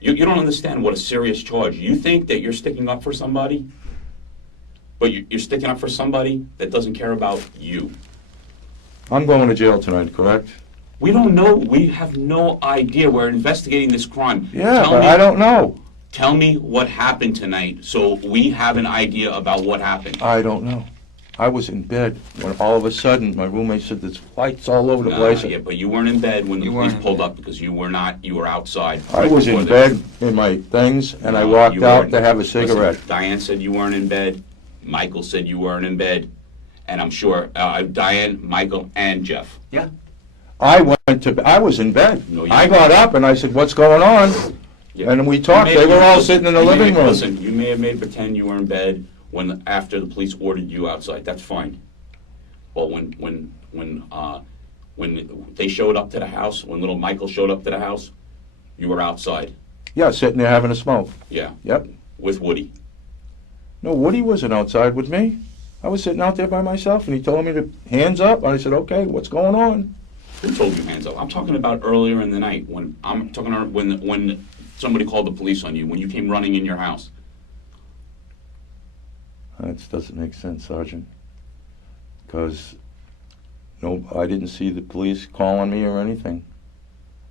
You don't understand what a serious charge. You think that you're sticking up for somebody, but you're sticking up for somebody that doesn't care about you. I'm going to jail tonight, correct? We don't know. We have no idea. We're investigating this crime. Yeah, but I don't know. Tell me what happened tonight so we have an idea about what happened. I don't know. I was in bed when all of a sudden my roommate said there's lights all over the place. Yeah, but you weren't in bed when the police pulled up because you were not. You were outside. I was in bed in my things, and I walked out to have a cigarette. Listen, Diane said you weren't in bed. Michael said you weren't in bed. And I'm sure Diane, Michael, and Jeff. Yeah. I was in bed. No, you I weren't. got up and I said, "What's going on?" Yeah. And we talked. They were all sitting in the living room. Listen, you may have made pretend you were in bed after the police ordered you outside. That's fine. But when they showed up to the house, when little Michael showed up to the house, you were outside. Yeah, sitting there having a smoke. Yeah. Yep. With Woody. No, Woody wasn't outside with me. I was sitting out there by myself, and he told me to hands up. And I said, "Okay, what's going on?" Who told you hands up? I'm talking about earlier in the night when when somebody called the police on you when you came running in your house. That doesn't make sense, Sergeant. Because no, I didn't see the police calling me or anything.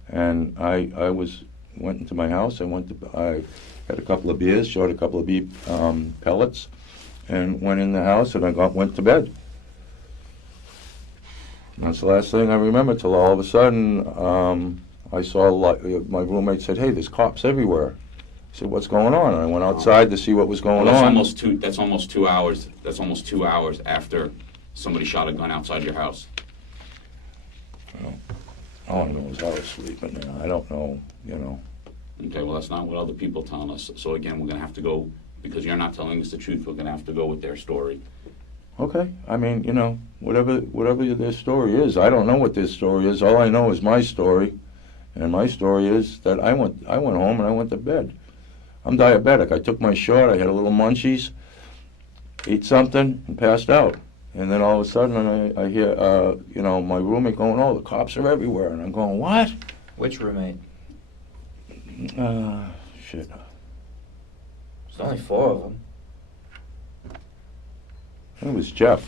And I went into my house. I had a couple of beers, shot a couple of beef pellets, and went in the house, and I went to bed. That's the last thing I remember till all of a sudden I saw my roommate said, "Hey, there's cops everywhere." I said, "What's going on?" And I went outside to see what was going Well, on. That's almost 2 hours. That's almost 2 hours after somebody shot a gun outside your house. All I know is I was sleeping there. I don't know, Okay, well, that's not what other people telling us. So again, we're gonna have to go, because you're not telling us the truth, we're gonna have to go with their story. Okay, I mean, whatever their story is, I don't know what their story is. All I know is my story, and my story is that I went home and I went to bed. I'm diabetic. I took my shot. I had a little munchies, ate something, and passed out. And then all of a sudden, I hear, my roommate going, "Oh, the cops are everywhere," and I'm going, "What?" Which roommate? Shit. There's only 4 of them. It was Jeff.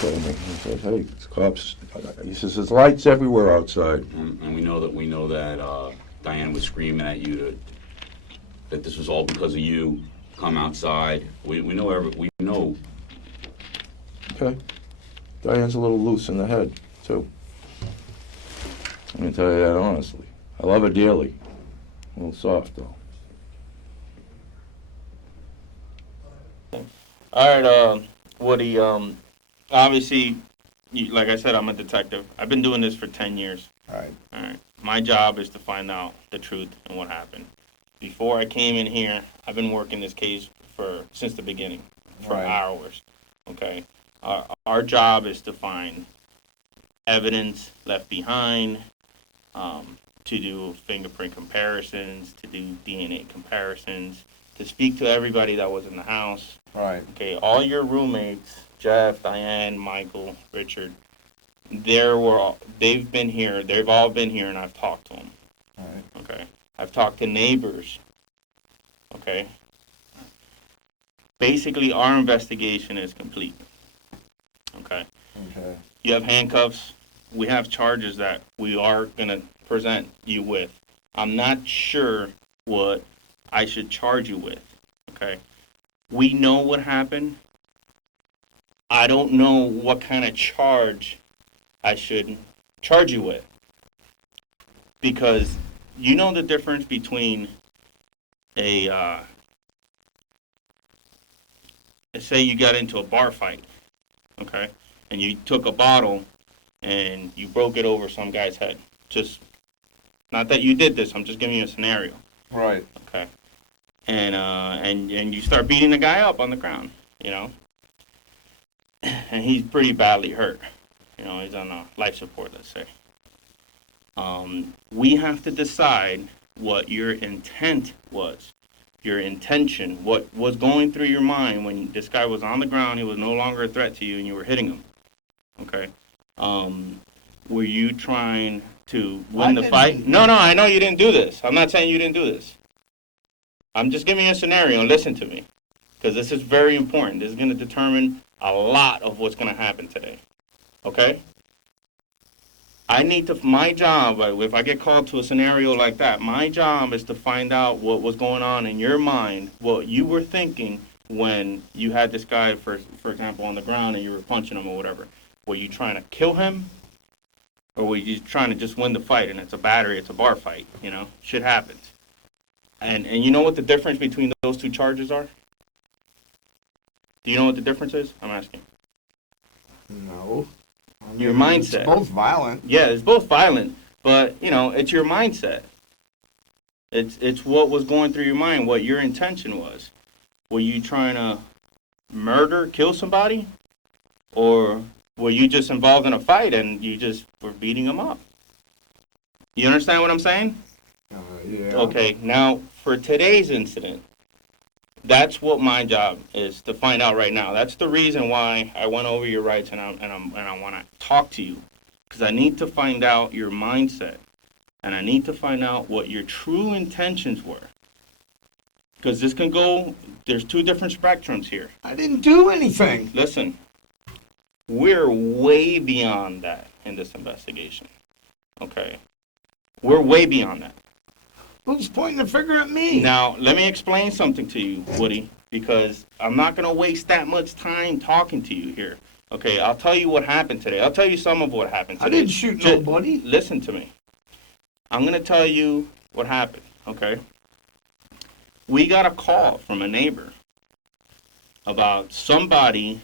Told me. He said, "Hey, it's cops." He says, "There's lights everywhere outside." And we know that Diane was screaming at you that this was all because of you. Come outside. We know. Okay. Diane's a little loose in the head, too. I'm going to tell you that honestly. I love her dearly. A little soft, though. All right, Woody, obviously, like I said, I'm a detective. I've been doing this for 10 years. All right. All right. My job is to find out the truth and what happened. Before I came in here, I've been working this case since the beginning, for hours. Okay. Our job is to find evidence left behind, to do fingerprint comparisons, to do DNA comparisons, to speak to everybody that was in the house. Right. Okay, all your roommates, Jeff, Diane, Michael, Richard, they've been here, they've all been here, and I've talked to them. All right. Okay, I've talked to neighbors. Okay. Basically, our investigation is complete. Okay. Okay. You have handcuffs. We have charges that we are going to present you with. I'm not sure what I should charge you with. Okay. We know what happened. I don't know what kind of charge I should charge you with. Because you know the difference between say you got into a bar fight, okay, and you took a bottle and you broke it over some guy's head. Just, not that you did this, I'm just giving you a scenario. Right. Okay. And you start beating the guy up on the ground, and he's pretty badly hurt. He's on a life support, let's say. We have to decide what your intent was. Your intention, what was going through your mind when this guy was on the ground, he was no longer a threat to you, and you were hitting him. Okay? Were you trying to win the fight. No, I know you didn't do this. I'm not saying you didn't do this. I'm just giving you a scenario and listen to me, because this is very important. This is going to determine a lot of what's going to happen today. Okay? My job, if I get called to a scenario like that, my job is to find out what was going on in your mind, what you were thinking when you had this guy, for example, on the ground and you were punching him or whatever. Were you trying to kill him? Or were you trying to just win the fight? And it's a battery, it's a bar fight, shit happens. And you know what the difference between those two charges are? Do you know what the difference is? I'm asking. No. I mean, Your mindset. It's both violent. Yeah, it's both violent, but it's your mindset. It's what was going through your mind, what your intention was. Were you trying to murder, kill somebody? Or were you just involved in a fight and you just were beating them up? You understand what I'm saying? Yeah. Okay, now for today's incident, that's what my job is to find out right now. That's the reason why I went over your rights and I want to talk to you, because I need to find out your mindset and I need to find out what your true intentions were. Because this can go, there's two different spectrums here. I didn't do anything. Listen, we're way beyond that in this investigation. Okay? We're way beyond that. Who's pointing the finger at me? Now, let me explain something to you, Woody, because I'm not going to waste that much time talking to you here. Okay, I'll tell you what happened today. I'll tell you some of what happened today. I didn't shoot nobody. Listen to me. I'm going to tell you what happened, okay? We got a call from a neighbor about somebody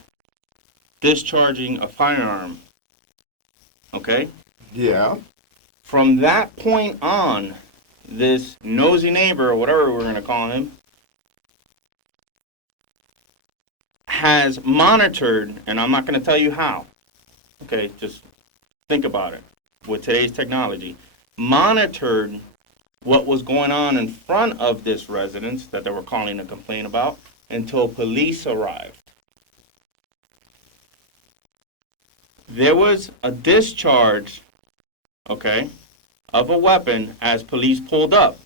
discharging a firearm, okay? Yeah. From that point on, this nosy neighbor, or whatever we're going to call him, has monitored, and I'm not going to tell you how, okay, just think about it, with today's technology, monitored what was going on in front of this residence that they were calling to complain about until police arrived. There was a discharge, okay, of a weapon as police pulled up.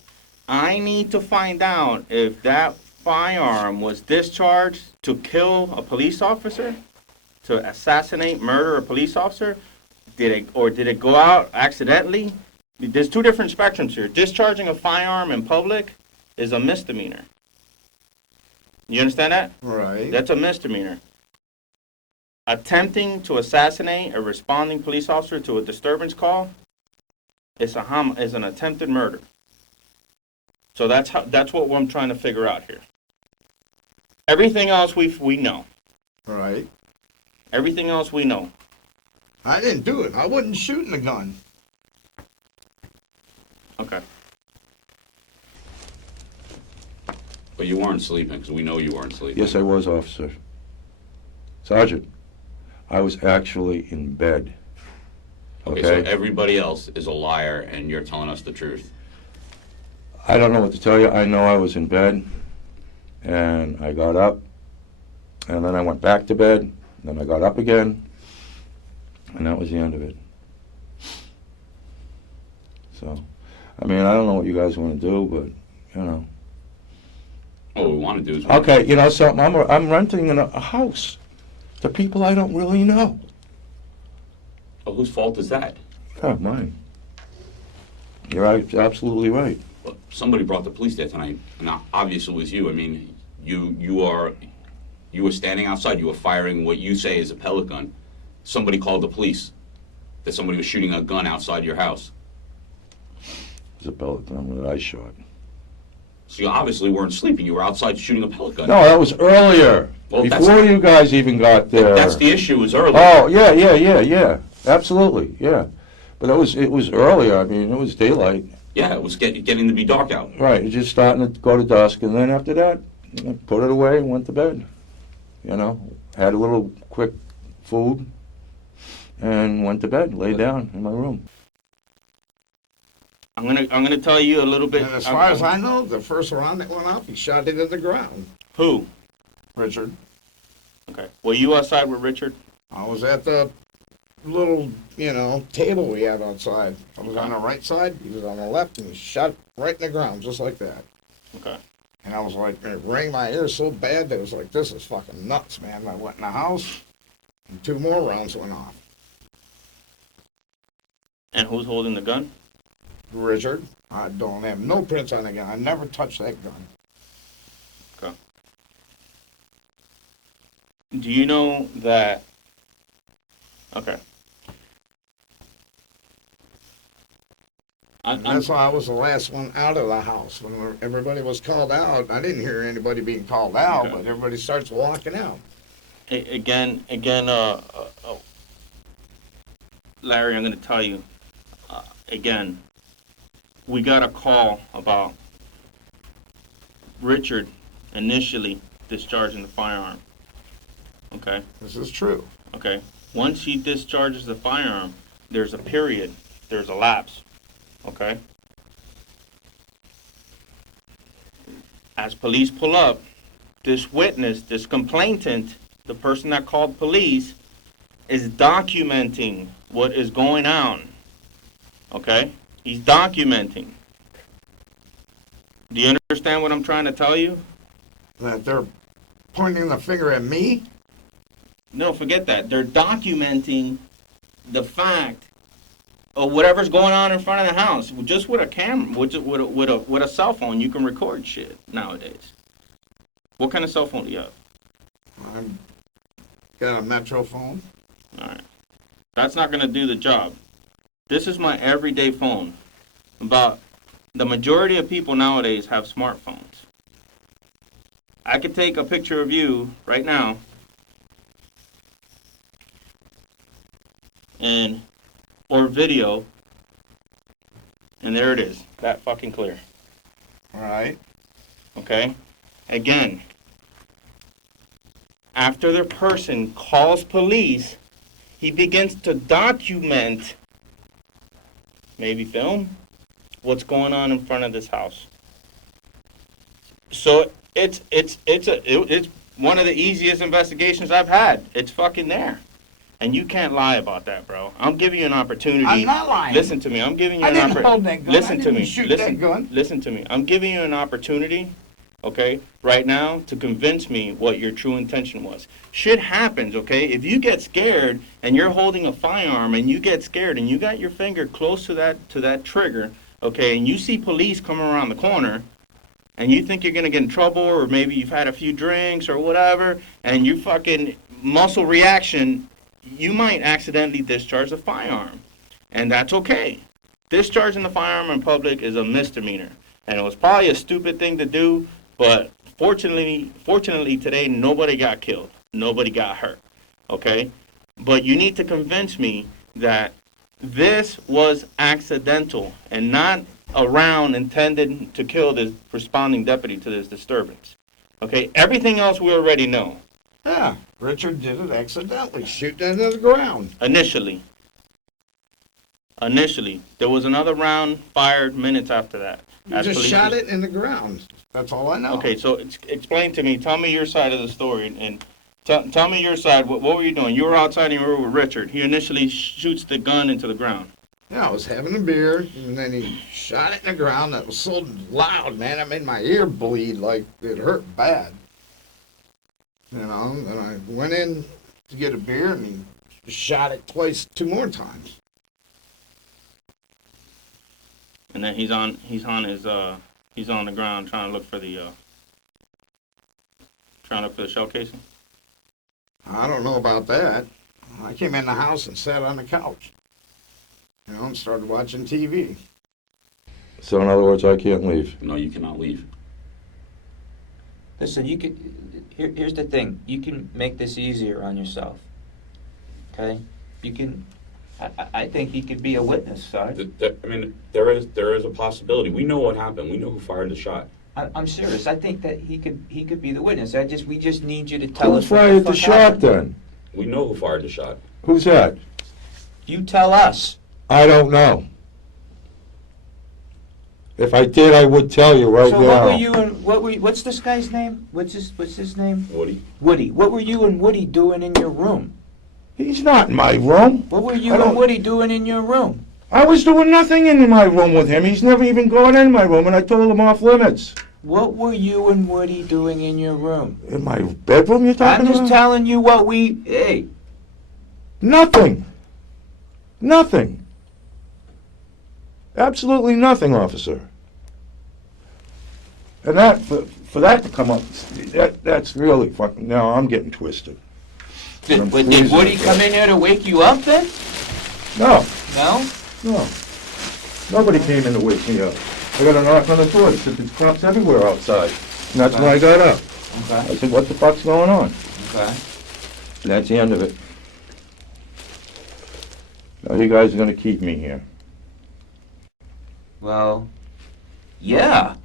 I need to find out if that firearm was discharged to kill a police officer, to assassinate, murder a police officer, did it go out accidentally? There's two different spectrums here. Discharging a firearm in public is a misdemeanor. You understand that? Right. That's a misdemeanor. Attempting to assassinate a responding police officer to a disturbance call is an attempted murder. So that's what I'm trying to figure out here. Everything else we know. Right. Everything else we know. I didn't do it. I wasn't shooting the gun. Okay. But you weren't sleeping, because we know you weren't sleeping. Yes, I was, officer. Sergeant, I was actually in bed. Okay, so everybody else is a liar, and you're telling us the truth. I don't know what to tell you. I know I was in bed, and I got up, and then I went back to bed, and then I got up again, and that was the end of it. So, I mean, I don't know what you guys want to do, but, you know. What we want to do is... Okay, you know something? I'm renting in a house to people I don't really know. Well, whose fault is that? Oh, mine. You're absolutely right. Well, somebody brought the police there tonight, and obviously it was you. I mean, you were standing outside. You were firing what you say is a pellet gun. Somebody called the police that somebody was shooting a gun outside your house. It was a pellet gun that I shot. So you obviously weren't sleeping. You were outside shooting a pellet gun. No, that was earlier. Well, before you guys even got there. That's the issue, is early. Oh, yeah. Absolutely, yeah. But it was earlier. I mean, it was daylight. Yeah, it was getting to be dark out. Right, it's just starting to go to dusk, and then after that, I put it away and went to bed. You know, had a little quick food, and went to bed, lay down in my room. I'm gonna tell you a little bit. And as far as I know, the first round that went off, he shot it in the ground. Who? Richard. Okay. Were you outside with Richard? I was at the little, table we had outside. I was on the right side, he was on the left, and he shot right in the ground, just like that. Okay. And I was like, it rang my ears so bad that it was like, this is fucking nuts, man. I went in the house, and 2 more rounds went off. And who's holding the gun? Richard, I don't have no prints on the gun. I never touched that gun. Okay. Do you know that? Okay. And that's why I was the last one out of the house. When everybody was called out, I didn't hear anybody being called out, Okay. but everybody starts walking out. Again, Larry, I'm going to tell you, again, we got a call about Richard initially discharging the firearm. Okay? This is true. Okay? Once he discharges the firearm, there's a period, there's a lapse. Okay? As police pull up, this witness, this complainant, the person that called police, is documenting what is going on. Okay? He's documenting. Do you understand what I'm trying to tell you? That they're pointing the finger at me? No, forget that. They're documenting the fact of whatever's going on in front of the house. Just with a camera, with a cell phone, you can record shit nowadays. What kind of cell phone do you have? I've got a Metro phone. All right. That's not going to do the job. This is my everyday phone. About the majority of people nowadays have smartphones. I could take a picture of you right now or video, and there it is. That fucking clear. All right. Okay? Again, after the person calls police, he begins to document, maybe film, what's going on in front of this house. So it's one of the easiest investigations I've had. It's fucking there. And you can't lie about that, bro. I'm giving you an opportunity. I'm not lying. Listen to me. I'm giving you I an didn't opportunity. hold that gun. Listen I to didn't me. shoot Listen, that gun. listen to me. I'm giving you an opportunity, okay, right now to convince me what your true intention was. Shit happens, okay? If you get scared and you're holding a firearm and you get scared and you got your finger close to that trigger, okay, and you see police coming around the corner, and you think you're going to get in trouble, or maybe you've had a few drinks or whatever, and you fucking muscle reaction, you might accidentally discharge the firearm. And that's okay. Discharging the firearm in public is a misdemeanor. And it was probably a stupid thing to do, but fortunately today, nobody got killed. Nobody got hurt. Okay? But you need to convince me that this was accidental and not a round intended to kill this responding deputy to this disturbance. Okay? Everything else we already know. Yeah, Richard did it accidentally, shoot that into the ground. Initially. There was another round fired minutes after that. You just shot it in the ground. That's all I know. Okay, so explain to me. Tell me your side of the story, and tell me your side. What were you doing? You were outside and you were with Richard. He initially shoots the gun into the ground. Yeah, I was having a beer, and then he shot it in the ground. That was so loud, man. It made my ear bleed like it hurt bad. And I went in to get a beer, and he shot it twice, 2 more times. And then he's on the ground trying to look for the shell casing. I don't know about that. I came in the house and sat on the couch, and started watching TV. So in other words, I can't leave. No, you cannot leave. Listen, you could. Here's the thing. You can make this easier on yourself. Okay? You can. I think he could be a witness, sorry. I mean, there is a possibility. We know what happened. We know who fired the shot. I'm serious. I think that he could be the witness. We just need you to tell Who us what fired the fuck shot happened. then? We know who fired the shot. Who's that? You tell us. I don't know. If I did, I would tell you right So now. what were you and what's this guy's name? What's his name? Woody? Woody. What were you and Woody doing in your room? He's not in my room. What were you I don't- and Woody doing in your room? I was doing nothing in my room with him. He's never even gone in my room, and I told him off limits. What were you and Woody doing in your room? In my bedroom, you're talking I'm just about? telling you what we. Hey, Nothing. Nothing. Absolutely nothing, officer. And that, for that to come up, that's really fucking, now I'm getting twisted. did Woody come in here to wake you up then? No, No? no. Nobody came in to wake me up. I got a knock on the door, it said there's cops everywhere outside. And that's when I got up. I Okay. said, what the fuck's going on? Okay. And that's the end of it. Now you guys are gonna keep me here. Well, yeah.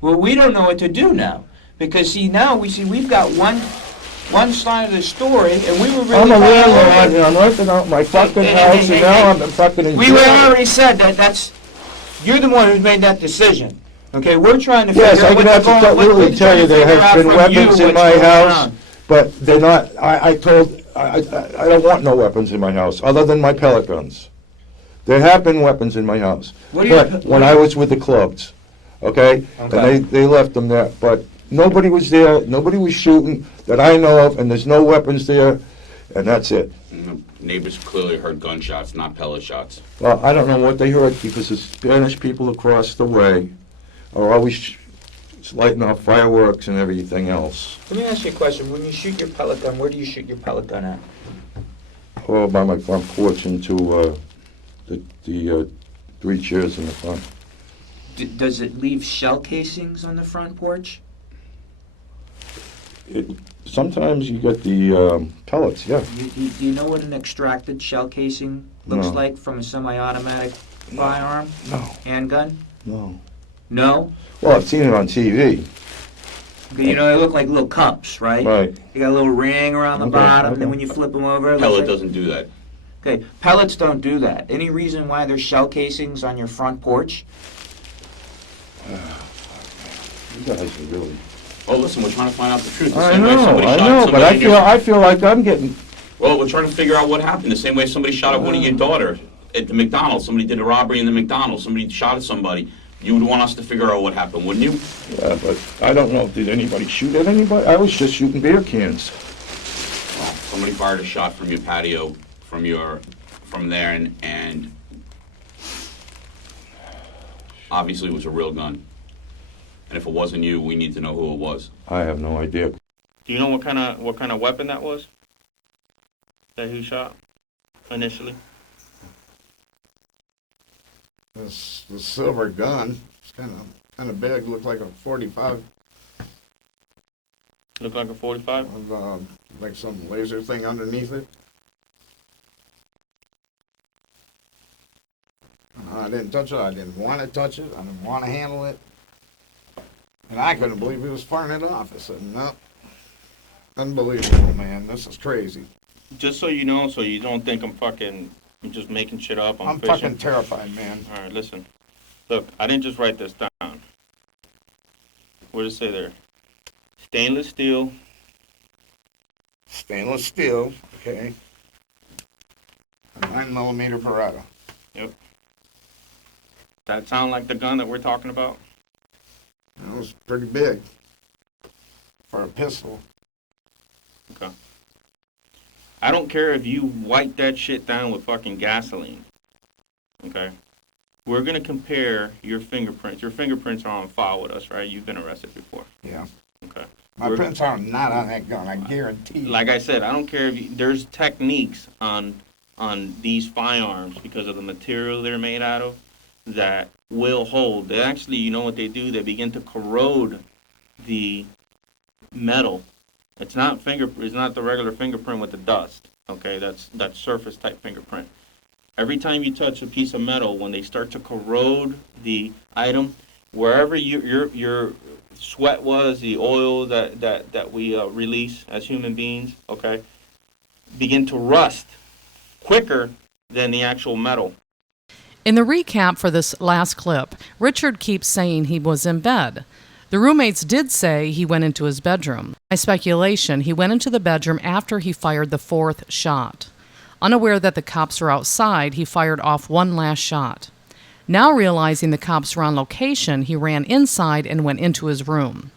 Well, we don't know what to do now. Because see, now we've got one side of the story, and we were really. I'm a kind of landlord, over- and I'm renting out my fucking Hey, house, hey, and now hey. I'm fucking in We jail. already said that's. You're the one who's made that decision. Okay, we're trying to Yes, figure I out can have to literally tell you there has been weapons in my house, but they're not, I don't want no weapons in my house, other than my pellet guns. There have been weapons in my house, What do you- but when I was with the clubs, okay? And Okay. they left them there, but nobody was there, nobody was shooting that I know of, and there's no weapons there, and that's it. And the neighbors clearly heard gunshots, not pellet shots. Well, I don't know what they heard, because the Spanish people across the way are always lighting off fireworks and everything else. Let me ask you a question. When you shoot your pellet gun, where do you shoot your pellet gun at? Or by my front porch into the three chairs in the front. Does it leave shell casings on the front porch? Sometimes you get the pellets, yeah. Do you know what an extracted shell casing looks No. like from a semi-automatic firearm? No, Handgun? no. No? Well, I've seen it on TV, Okay, you know, they look like little cups, right? right. You got a little ring around the Okay, bottom, okay. then when you flip them over, it looks Pellet like- doesn't do that. Okay, pellets don't do that. Any reason why there's shell casings on your front porch? You guys are really... Oh, listen, we're trying to find out the truth. The I same way somebody shot know, but somebody in your- I feel like I'm getting... Well, we're trying to figure out what happened. The same way somebody shot at one of your daughter at the McDonald's. Somebody did a robbery in the McDonald's. Somebody shot at somebody. You would want us to figure out what happened, wouldn't you? Yeah, but I don't know, did anybody shoot at anybody? I was just shooting beer cans. Well, somebody fired a shot from your patio, from there, and obviously it was a real gun. And if it wasn't you, we need to know who it was. I have no idea. Do you know what kind of weapon that was? That he shot initially? The silver gun, it's kind of big, looked like a 45 Looked like a 45? with like some laser thing underneath it. I didn't touch it. I didn't want to touch it. I didn't want to handle it. And I couldn't believe he was firing it off. I said, no. Unbelievable, man. This is crazy. Just so you know, so you don't think I'm just making shit up. I'm fishing. fucking terrified, man. All right, listen. Look, I didn't just write this down. What does it say there? Stainless steel. Stainless steel, okay. A 9mm Beretta. That sound like the gun that we're talking about? It was pretty big for a pistol. Okay. I don't care if you wipe that shit down with fucking gasoline. Okay? We're going to compare your fingerprints. Your fingerprints are on file with us, right? You've been arrested before. Yeah. Okay. My We're- prints are not on that gun, I guarantee you. Like I said, I don't care if there's techniques on these firearms because of the material they're made out of that will hold. They actually, you know what they do? They begin to corrode the metal. It's not the regular fingerprint with the dust. Okay, that's surface type fingerprint. Every time you touch a piece of metal, when they start to corrode the item, wherever your sweat was, the oil that we release as human beings, okay, begin to rust quicker than the actual metal. In the recap for this last clip, Richard keeps saying he was in bed. The roommates did say he went into his bedroom. By speculation, he went into the bedroom after he fired the fourth shot. Unaware that the cops were outside, he fired off one last shot. Now realizing the cops were on location, he ran inside and went into his room.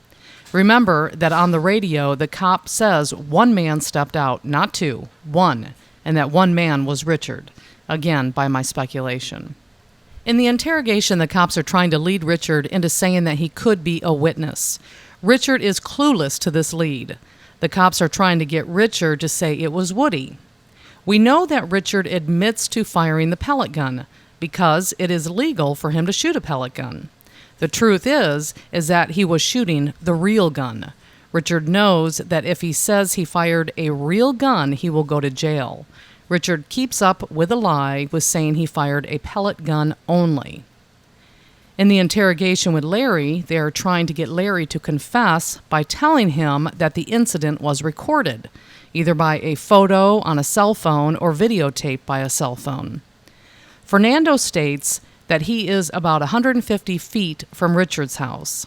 Remember that on the radio, the cop says one man stepped out, not two, one, and that one man was Richard. Again, by my speculation. In the interrogation, the cops are trying to lead Richard into saying that he could be a witness. Richard is clueless to this lead. The cops are trying to get Richard to say it was Woody. We know that Richard admits to firing the pellet gun because it is legal for him to shoot a pellet gun. The truth is that he was shooting the real gun. Richard knows that if he says he fired a real gun, he will go to jail. Richard keeps up with a lie with saying he fired a pellet gun only. In the interrogation with Larry, they are trying to get Larry to confess by telling him that the incident was recorded, either by a photo on a cell phone or videotape by a cell phone. Fernando states that he is about 150 feet from Richard's house.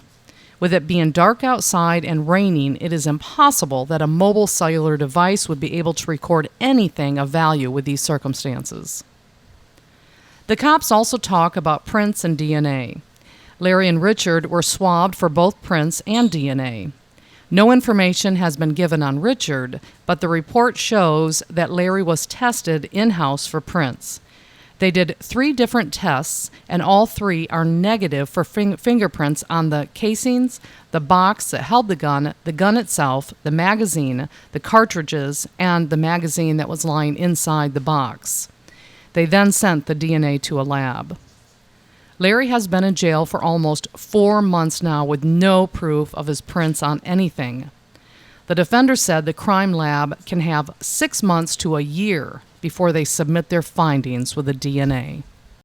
With it being dark outside and raining, it is impossible that a mobile cellular device would be able to record anything of value with these circumstances. The cops also talk about prints and DNA. Larry and Richard were swabbed for both prints and DNA. No information has been given on Richard, but the report shows that Larry was tested in-house for prints. They did 3 different tests, and all 3 are negative for fingerprints on the casings, the box that held the gun itself, the magazine, the cartridges, and the magazine that was lying inside the box. They then sent the DNA to a lab. Larry has been in jail for almost 4 months now with no proof of his prints on anything. The defender said the crime lab can have 6 months to a year before they submit their findings with the DNA.